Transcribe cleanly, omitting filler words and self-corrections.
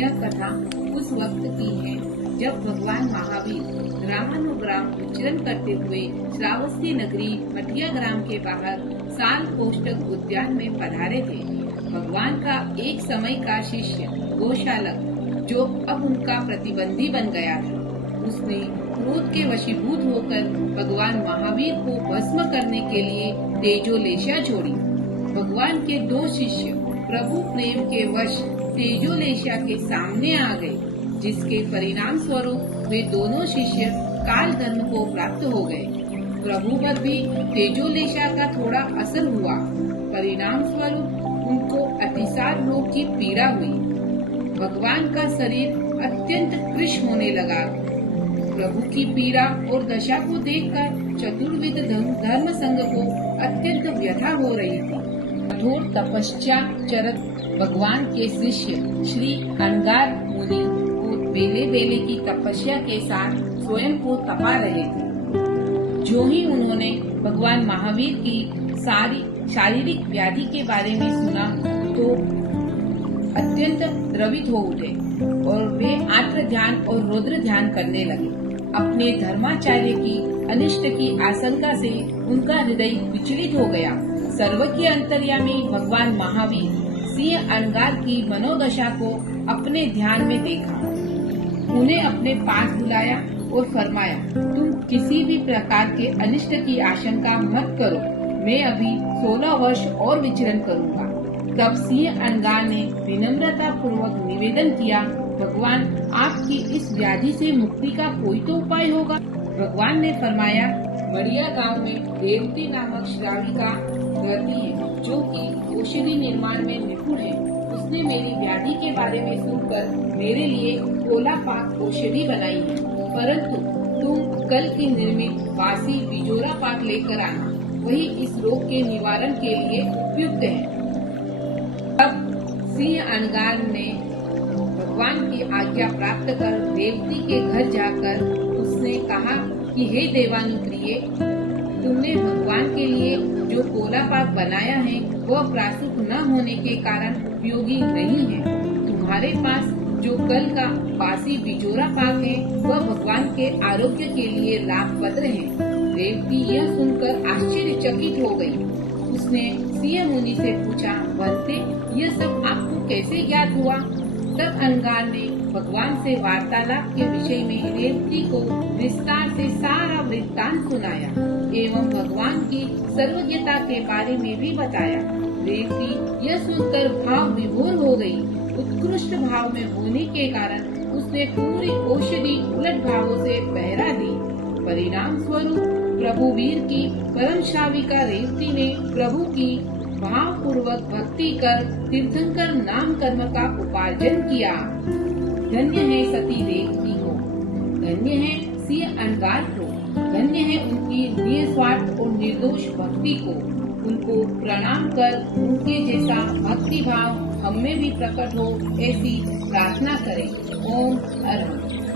यह कथा उस वक्त की है जब भगवान महावीर ग्रामानुग्राम विचरण करते हुए श्रावस्ती नगरी मटिया ग्राम के बाहर साल कोष्ठक उद्यान में पधारे थे। भगवान का एक समय का शिष्य गोशालक, जो अब उनका प्रतिबंधी बन गया था, उसने क्रोध के वशीभूत होकर भगवान महावीर को भस्म करने के लिए तेजोलेशा छोड़ी। भगवान के दो शिष्य प्रभु प्रेम के वश तेजोलेशा के सामने आ गए, जिसके परिणाम स्वरूप वे दोनों शिष्य काल धर्म को प्राप्त हो गए। प्रभु पर भी तेजोलेशा का थोड़ा असर हुआ। परिणाम स्वरूप उनको अतिसार रोग की पीड़ा हुई। भगवान का शरीर अत्यंत कृश होने लगा। प्रभु की पीड़ा और दशा को देखकर चतुर्विध धर्म संघ को अत्यंत व्यथा हो रही थी। कठोर तपस्या चरत भगवान के शिष्य श्री अंगार मुनि बेले बेले की तपस्या के साथ स्वयं को तपा रहे थे। जो ही उन्होंने भगवान महावीर की सारी शारीरिक व्याधि के बारे में सुना तो अत्यंत द्रवित हो उठे और वे आत्र ध्यान और रुद्र ध्यान करने लगे। अपने धर्माचार्य की अनिष्ट की आशंका से उनका हृदय विचलित हो गया। सर्व के अंतर्यामी भगवान महावीर सिंह अंगार की मनोदशा को अपने ध्यान में देखा। उन्हें अपने पास बुलाया और फरमाया, तुम किसी भी प्रकार के अनिष्ट की आशंका मत करो, मैं अभी 16 वर्ष और विचरण करूंगा। तब सिंह अंगार ने विनम्रता पूर्वक निवेदन किया, भगवान आपकी इस व्याधि से मुक्ति का कोई तो उपाय होगा। भगवान ने फरमाया, मड़िया गांव में देवती नामक श्राविका रहती है, जो कि औषधि निर्माण में निपुण है। उसने मेरी व्याधि के बारे में सुनकर मेरे लिए कोला पाक औषधि बनाई है, परंतु तुम कल की निर्मित बासी बिजोरा पाक लेकर आना, वही इस रोग के निवारण के लिए उपयुक्त है। तब सिंह अंगार ने भगवान की आज्ञा प्राप्त कर देवती के घर जाकर उसने कहा कि हे देवानुप्रिय, तुमने भगवान के लिए जो कोला पाक बनाया है वह प्रासुक न होने के कारण उपयोगी नहीं है। तुम्हारे पास जो कल का बासी बिजोरा पाक है वह भगवान के आरोग्य के लिए लाभप्रद है। देवती यह सुनकर आश्चर्यचकित हो गई। उसने सिंह मुनि से पूछा, भंते यह सब आपको कैसे ज्ञात हुआ? तब अंगार ने भगवान से वार्तालाप के विषय में देवती को विस्तार से सारा वृत्तांत सुनाया एवं भगवान की सर्वज्ञता के बारे में भी बताया। देवती यह सुनकर भाव विभोर हो गई। उत्कृष्ट भाव में होने के कारण उसने पूरी औषधि उलट भावों से बहरा दी। परिणाम स्वरूप प्रभु वीर की परम श्राविका रेवती ने प्रभु की भाव पूर्वक भक्ति कर तीर्थंकर नाम कर्म का उपार्जन किया। धन्य है सती रेवती को, धन्य है सिंह अंगार को, धन्य है उनकी निस्वार्थ और निर्दोष भक्ति को। उनको प्रणाम कर उनके जैसा भक्ति भाव हम में भी प्रकट हो, ऐसी प्रार्थना करें। ओम अरहम।